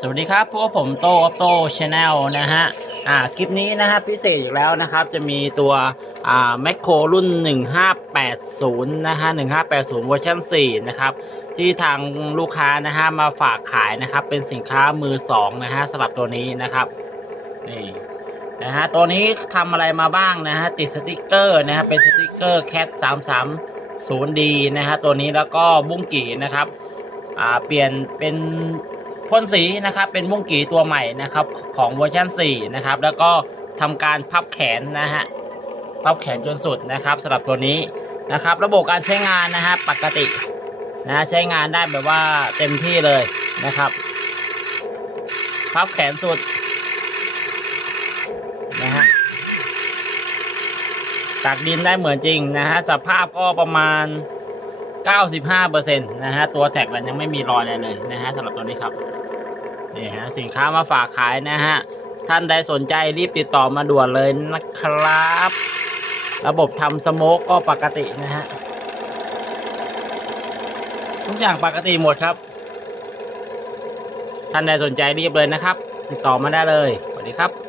สวัสดีครับ พวกผมโตออฟโตชาแนลนะฮะ อ่า คลิปนี้นะฮะพิเศษอีกแล้วนะครับ จะมีตัว อ่าแมคโครรุ่น 1580 นะฮะ 1580 เวอร์ชัน4 นะครับ ที่ทางลูกค้านะฮะ มาฝากขายนะครับ เป็นสินค้ามือสองนะฮะสำหรับตัวนี้นะครับ นี่นะฮะ ตัวนี้ทำอะไรมาบ้างนะฮะ ติดสติกเกอร์นะฮะ เป็นสติกเกอร์แคท 330D นะฮะ ตัวนี้แล้วก็บุ้งกี่นะครับ อ่า เปลี่ยนเป็น พ่นสีนะครับเป็นบุ้งกี่ตัวใหม่นะครับของเวอร์ชัน4นะครับแล้วก็ทำการพับแขนนะฮะพับแขนจนสุดนะครับสำหรับตัวนี้นะครับ ระบบการใช้งานนะฮะปกตินะใช้งานได้แบบว่าเต็มที่เลยนะครับพับแขนสุดนะฮะตักดินได้เหมือนจริงนะฮะสภาพก็ประมาณ 95%นะฮะตัวแท็กมันยังไม่มีรอยอะไรเลยนะฮะสำหรับตัวนี้ครับนี่ฮะสินค้ามาฝากขายนะฮะท่านใดสนใจรีบติดต่อมาด่วนเลยนะครับ ระบบทำสโมกก็ปกตินะฮะทุกอย่างปกติหมดครับ ท่านใดสนใจรีบเลยนะครับ ติดต่อมาได้เลยสวัสดีครับ